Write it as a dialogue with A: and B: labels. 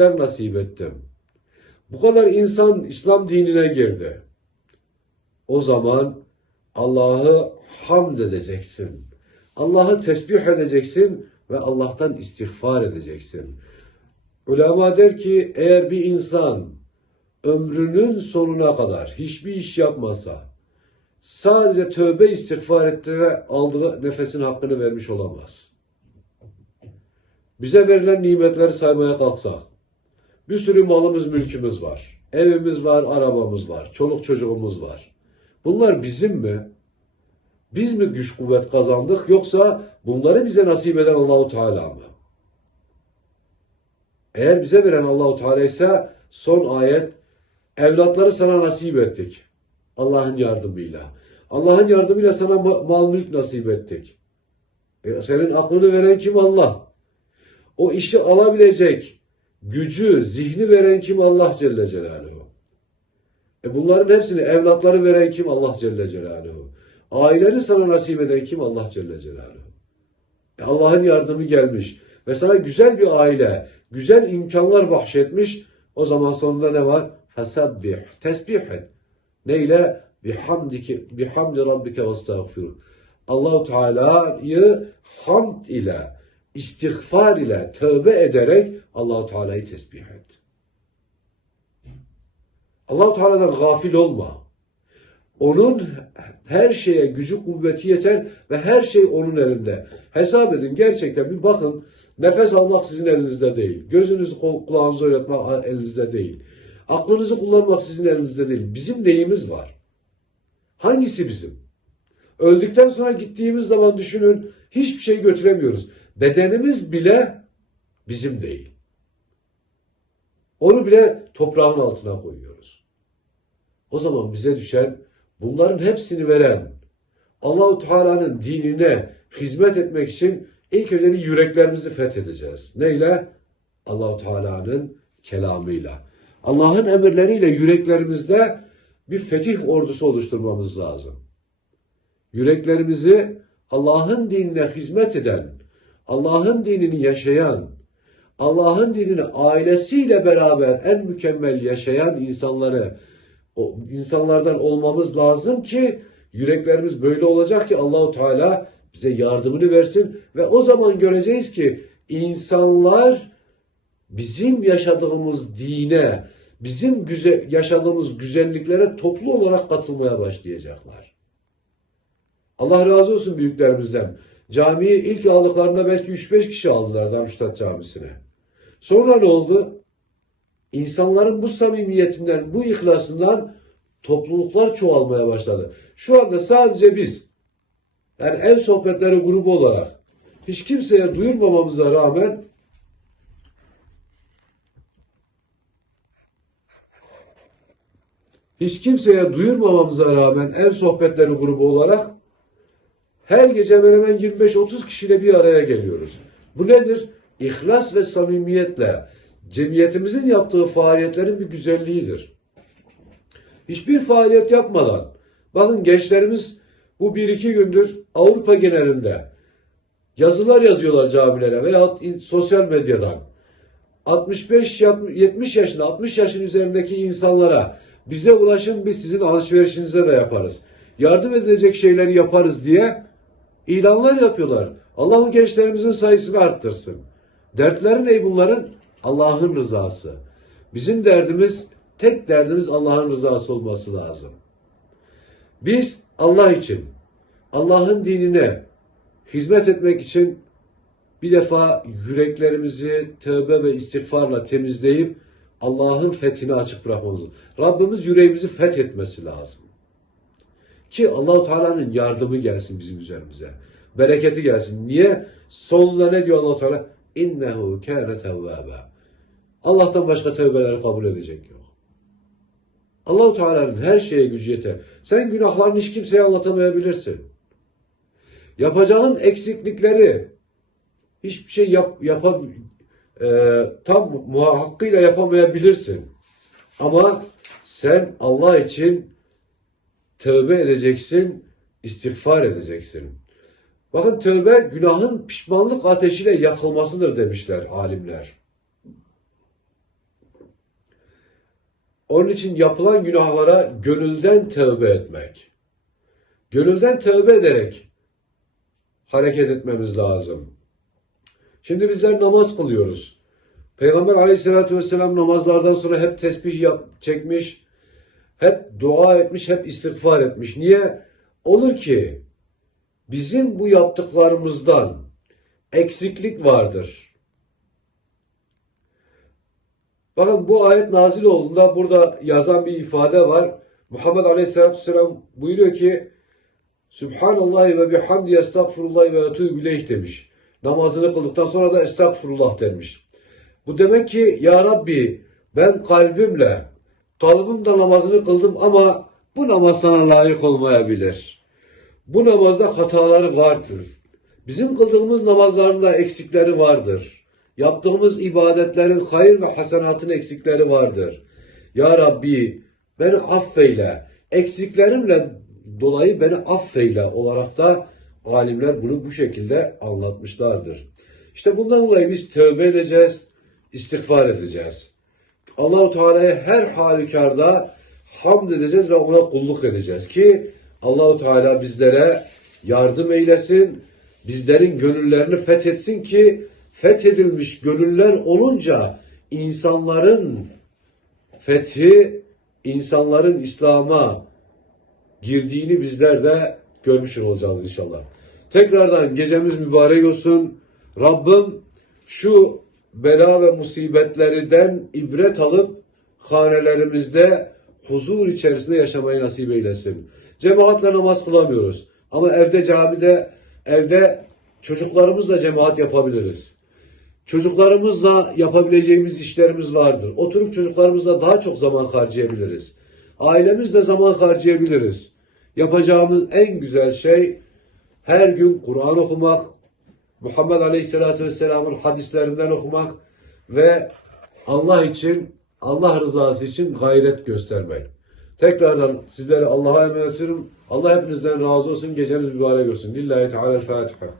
A: nimetler nasip ettim. Bu kadar insan İslam dinine girdi. O zaman Allah'ı hamd edeceksin. Allah'ı tesbih edeceksin ve Allah'tan istiğfar edeceksin. Ulema der ki eğer bir insan ömrünün sonuna kadar hiçbir iş yapmasa, sadece tövbe istiğfar etti ve aldığı nefesin hakkını vermiş olamaz. Bize verilen nimetleri saymaya kalksak, bir sürü malımız, mülkümüz var. Evimiz var, arabamız var, çoluk çocuğumuz var. Bunlar bizim mi? Biz mi güç kuvvet kazandık yoksa bunları bize nasip eden Allahu Teala mı? Eğer bize veren Allahu Teala ise son ayet evlatları sana nasip ettik. Allah'ın yardımıyla. Allah'ın yardımıyla sana ma- mal mülk nasip ettik. E, senin aklını veren kim Allah? O işi alabilecek gücü, zihni veren kim Allah Celle Celaluhu. E bunların hepsini evlatları veren kim Allah Celle Celaluhu. Aileni sana nasip eden kim Allah Celle Celaluhu. E Allah'ın yardımı gelmiş ve sana güzel bir aile, güzel imkanlar bahşetmiş. O zaman sonunda ne var? Fesabbih, tesbih et. Neyle? Bihamdike, bihamdi rabbike ve estağfirun. Allahu Teala'yı hamd ile, istiğfar ile, tövbe ederek Allahu Teala'yı tesbih et. Allahu Teala'dan gafil olma. Onun her şeye gücü kuvveti yeter ve her şey onun elinde. Hesap edin gerçekten bir bakın nefes almak sizin elinizde değil. Gözünüzü kul- kulağınızı oynatmak elinizde değil. Aklınızı kullanmak sizin elinizde değil. Bizim neyimiz var? Hangisi bizim? Öldükten sonra gittiğimiz zaman düşünün hiçbir şey götüremiyoruz. Bedenimiz bile bizim değil. Onu bile toprağın altına koyuyoruz. O zaman bize düşen bunların hepsini veren Allahu Teala'nın dinine hizmet etmek için ilk önce yüreklerimizi fethedeceğiz. Neyle? Allahu Teala'nın kelamıyla. Allah'ın emirleriyle yüreklerimizde bir fetih ordusu oluşturmamız lazım. Yüreklerimizi Allah'ın dinine hizmet eden, Allah'ın dinini yaşayan, Allah'ın dinini ailesiyle beraber en mükemmel yaşayan insanları o insanlardan olmamız lazım ki yüreklerimiz böyle olacak ki Allahu Teala bize yardımını versin ve o zaman göreceğiz ki insanlar bizim yaşadığımız dine, bizim güzel, yaşadığımız güzelliklere toplu olarak katılmaya başlayacaklar. Allah razı olsun büyüklerimizden. Camiyi ilk aldıklarında belki 3-5 kişi aldılar Darmstadt Camisi'ne. Sonra ne oldu? İnsanların bu samimiyetinden, bu ihlasından topluluklar çoğalmaya başladı. Şu anda sadece biz, yani ev sohbetleri grubu olarak hiç kimseye duyurmamamıza rağmen hiç kimseye duyurmamamıza rağmen ev sohbetleri grubu olarak her gece hemen hemen 25-30 kişiyle bir araya geliyoruz. Bu nedir? İhlas ve samimiyetle cemiyetimizin yaptığı faaliyetlerin bir güzelliğidir. Hiçbir faaliyet yapmadan, bakın gençlerimiz bu bir iki gündür Avrupa genelinde yazılar yazıyorlar camilere veya sosyal medyadan. 65 70 yaşında 60 yaşın üzerindeki insanlara bize ulaşın biz sizin alışverişinize de yaparız. Yardım edilecek şeyleri yaparız diye ilanlar yapıyorlar. Allah o gençlerimizin sayısını arttırsın. Dertleri ne bunların? Allah'ın rızası. Bizim derdimiz, tek derdimiz Allah'ın rızası olması lazım. Biz Allah için, Allah'ın dinine hizmet etmek için bir defa yüreklerimizi tövbe ve istiğfarla temizleyip Allah'ın fethini açık bırakmamız lazım. Rabbimiz yüreğimizi fethetmesi lazım. Ki Allahu Teala'nın yardımı gelsin bizim üzerimize. Bereketi gelsin. Niye? Sonunda ne diyor Allahu Teala? İnnehu kâne tevvâbâ. Allah'tan başka tövbeleri kabul edecek yok. Allahu Teala'nın her şeye gücü yeter. Sen günahlarını hiç kimseye anlatamayabilirsin. Yapacağın eksiklikleri hiçbir şey yap, yapa, e, tam hakkıyla yapamayabilirsin. Ama sen Allah için tövbe edeceksin, istiğfar edeceksin. Bakın tövbe günahın pişmanlık ateşiyle yakılmasıdır demişler alimler. Onun için yapılan günahlara gönülden tövbe etmek. Gönülden tövbe ederek hareket etmemiz lazım. Şimdi bizler namaz kılıyoruz. Peygamber aleyhissalatü vesselam namazlardan sonra hep tesbih yap, çekmiş, hep dua etmiş, hep istiğfar etmiş. Niye? Olur ki bizim bu yaptıklarımızdan eksiklik vardır. Bakın bu ayet nazil olduğunda burada yazan bir ifade var. Muhammed Aleyhisselatü Vesselam buyuruyor ki Subhanallah ve bihamdi estağfurullah ve etûbü ileyh demiş. Namazını kıldıktan sonra da estağfurullah demiş. Bu demek ki ya Rabbi ben kalbimle kalbimle namazını kıldım ama bu namaz sana layık olmayabilir. Bu namazda hataları vardır. Bizim kıldığımız namazlarında eksikleri vardır. Yaptığımız ibadetlerin hayır ve hasenatın eksikleri vardır. Ya Rabbi beni affeyle. Eksiklerimle dolayı beni affeyle olarak da alimler bunu bu şekilde anlatmışlardır. İşte bundan dolayı biz tövbe edeceğiz, istiğfar edeceğiz. Allahu Teala'ya her halükarda hamd edeceğiz ve ona kulluk edeceğiz ki Allahu Teala bizlere yardım eylesin, bizlerin gönüllerini fethetsin ki fethedilmiş gönüller olunca insanların fethi, insanların İslam'a girdiğini bizler de görmüş olacağız inşallah. Tekrardan gecemiz mübarek olsun. Rabbim şu bela ve musibetlerden ibret alıp hanelerimizde huzur içerisinde yaşamayı nasip eylesin. Cemaatle namaz kılamıyoruz. Ama evde camide, evde çocuklarımızla cemaat yapabiliriz. Çocuklarımızla yapabileceğimiz işlerimiz vardır. Oturup çocuklarımızla daha çok zaman harcayabiliriz. Ailemizle zaman harcayabiliriz. Yapacağımız en güzel şey her gün Kur'an okumak, Muhammed Aleyhisselatü Vesselam'ın hadislerinden okumak ve Allah için, Allah rızası için gayret göstermek. Tekrardan sizleri Allah'a emanet ediyorum. Allah hepinizden razı olsun. Geceniz mübarek olsun. Lillahi Teala Fatiha.